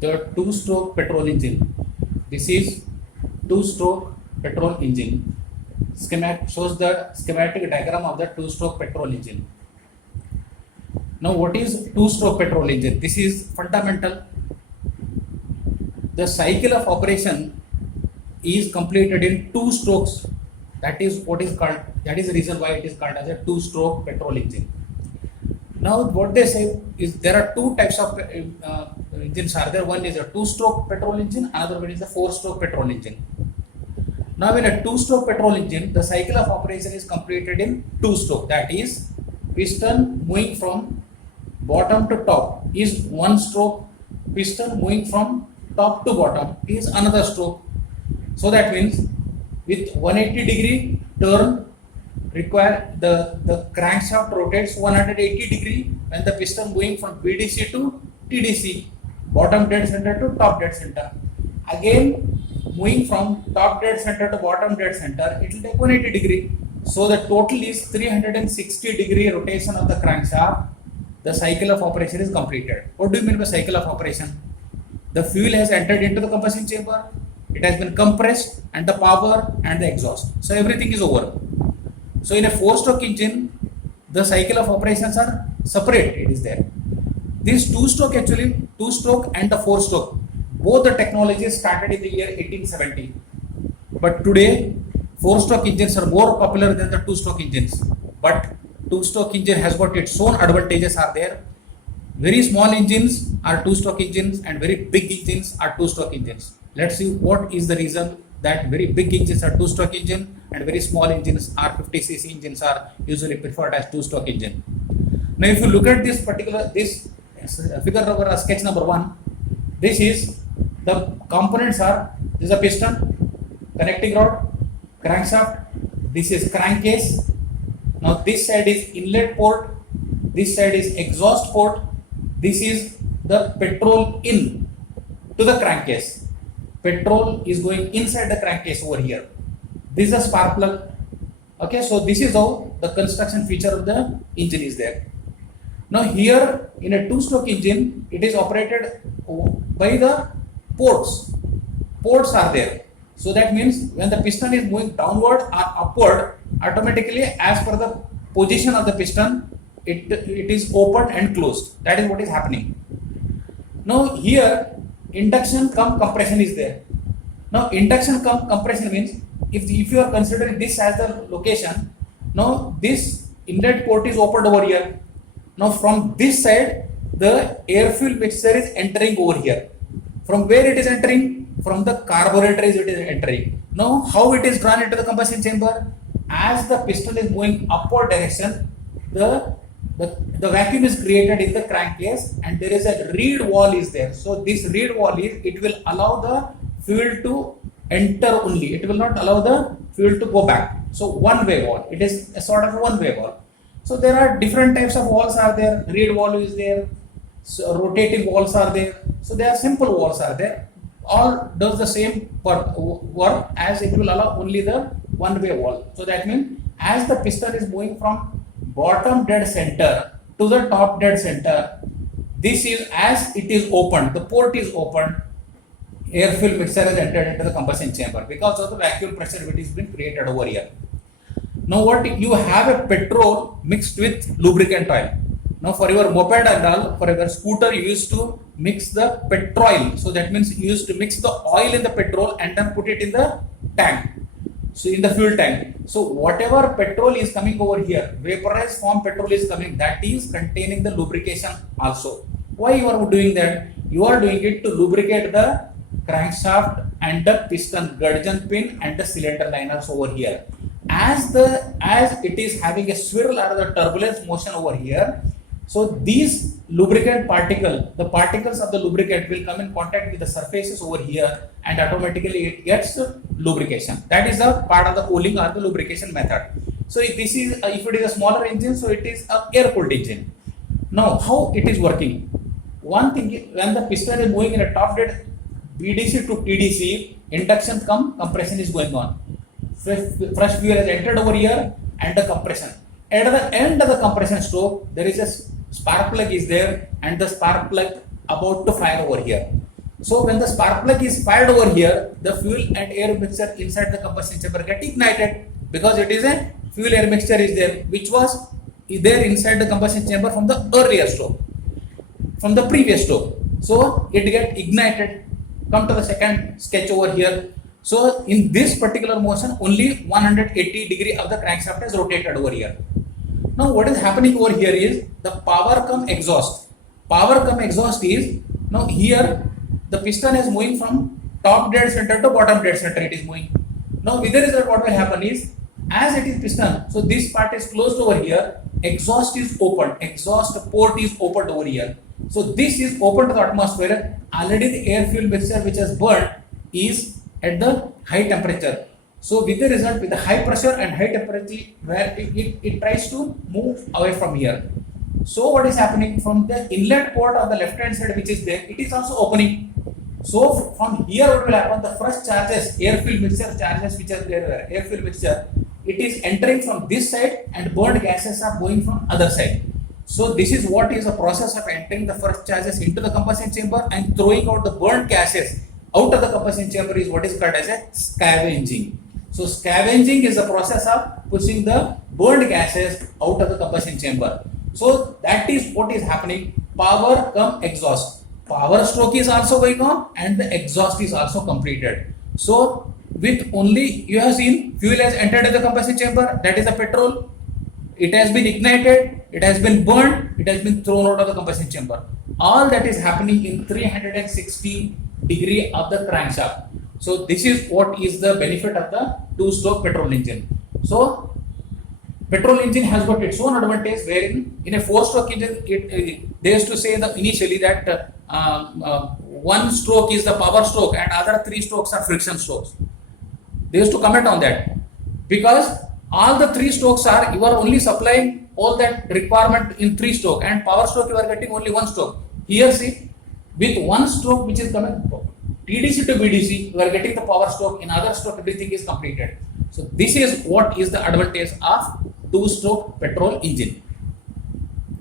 the two-stroke petrol engine. This is two-stroke petrol engine. Schematic shows the schematic diagram of the two-stroke petrol engine. Now, what is two-stroke petrol engine? This is fundamental. The cycle of operation is completed in two strokes. That is what is called. That is the reason why it is called as a two-stroke petrol engine. Now, what they say is there are two types of engines are there. One is a two-stroke petrol engine, another one is a four-stroke petrol engine. Now, in a two-stroke petrol engine, the cycle of operation is completed in two strokes. That is, piston moving from bottom to top is one stroke. Piston moving from top to bottom is another stroke. So that means with 180-degree turn require the crankshaft rotates 180-degree when the piston moving from BDC to TDC, bottom dead center to top dead center. Again, moving from top dead center to bottom dead center, it will take 180-degree. So the total is 360-degree rotation of the crankshaft. The cycle of operation is completed. What do you mean by cycle of operation? The fuel has entered into the combustion chamber, it has been compressed, and the power and the exhaust. So everything is over. So in a four-stroke engine, the cycle of operations are separate. It is there. This two-stroke actually, two-stroke and the four-stroke, both the technologies started in the year 1870. But today, four-stroke engines are more popular than the two-stroke engines. But two-stroke engine has got its own advantages are there. Very small engines are two-stroke engines and very big engines are two-stroke engines. Let's see what is the reason that very big engines are two-stroke engine and very small engines are 50cc engines are usually preferred as two-stroke engine. Now, if you look at this particular figure number sketch number 1, this is the components are this is a piston, connecting rod, crankshaft. This is crankcase. Now, this side is inlet port. This side is exhaust port. This is the petrol in to the crankcase. Petrol is going inside the crankcase over here. This is a spark plug. Okay, so this is how the construction feature of the engine is there. Now here in a two-stroke engine, it is operated by the ports. Ports are there. So that means when the piston is moving downward or upward, automatically as per the position of the piston, it is opened and closed. That is what is happening. Now here induction cum compression is there. Now induction cum compression means if you are considering this as the location, now this inlet port is opened over here. Now from this side the air fuel mixture is entering over here. From where it is entering? From the carburetor it is entering. Now how it is drawn into the combustion chamber? As the piston is moving upward direction, the vacuum is created in the crankcase and there is a reed wall is there. So this reed wall it will allow the fuel to enter only. It will not allow the fuel to go back. So one-way wall. It is a sort of a one-way wall. So there are different types of walls are there. Reed wall is there. So rotating walls are there. So there are simple walls are there. All does the same work as it will allow only the one-way wall. So that means as the piston is moving from bottom dead center to the top dead center, this is as it is opened, the port is opened, air fuel mixture is entered into the combustion chamber because of the vacuum pressure which is being created over here. Now what you have a petrol mixed with lubricant oil. Now for your moped and all, for your scooter you used to mix the petrol. So that means you used to mix the oil in the petrol and then put it in the tank. So in the fuel tank. So whatever petrol is coming over here, vaporized form petrol is coming, that is containing the lubrication also. Why you are doing that? You are doing it to lubricate the crankshaft and the piston gudgeon pin and the cylinder liners over here. As it is having a swirl or the turbulence motion over here, so these lubricant the particles of the lubricant will come in contact with the surfaces over here and automatically it gets lubrication. That is a part of the cooling or the lubrication method. So if this is if it is a smaller engine, so it is a air cooled engine. Now how it is working? One thing is when the piston is moving in a top dead BDC to TDC, induction cum compression is going on. Fresh fuel has entered over here and the compression. At the end of the compression stroke, there is a spark plug is there and the spark plug about to fire over here. So when the spark plug is fired over here, the fuel and air mixture inside the combustion chamber get ignited because it is a fuel air mixture is there, which was there inside the combustion chamber from the earlier stroke, from the previous stroke. So it get ignited. Come to the second sketch over here. So in this particular motion, only 180 degree of the crankshaft is rotated over here. Now what is happening over here is the power come exhaust. Power come exhaust is, now here the piston is moving from top dead center to bottom dead center, it is moving. Now with the result what will happen is, as it is piston, so this part is closed over here, exhaust is open, exhaust port is opened over here. So this is open to the atmosphere. Already the air fuel mixture which has burned is at the high temperature. So with the result, with the high pressure and high temperature, where it tries to move away from here. So what is happening from the inlet port on the left hand side which is there, it is also opening. So from here what will happen, the fresh charges, air fuel mixture charges which are there, air fuel mixture, it is entering from this side and burned gases are going from other side. So this is what is the process of entering the first charges into the combustion chamber and throwing out the burnt gases out of the combustion chamber is what is called as a scavenging. So scavenging is the process of pushing the burned gases out of the combustion chamber. So that is what is happening. Power come exhaust. Power stroke is also going on and the exhaust is also completed. So with only, you have seen fuel has entered in the combustion chamber, that is the petrol. It has been ignited, it has been burned, it has been thrown out of the combustion chamber. All that is happening in 360 degree of the crankshaft. So this is what is the benefit of the two-stroke petrol engine. So petrol engine has got its own advantage, wherein in a four-stroke engine, they used to say initially that one stroke is the power stroke and other three strokes are friction strokes. They used to comment on that because all the three strokes are, you are only supplying all that requirement in three stroke, and power stroke you are getting only one stroke. Here see, with one stroke which is coming TDC to BDC, you are getting the power stroke, in other stroke everything is completed. So this is what is the advantage of two-stroke petrol engine.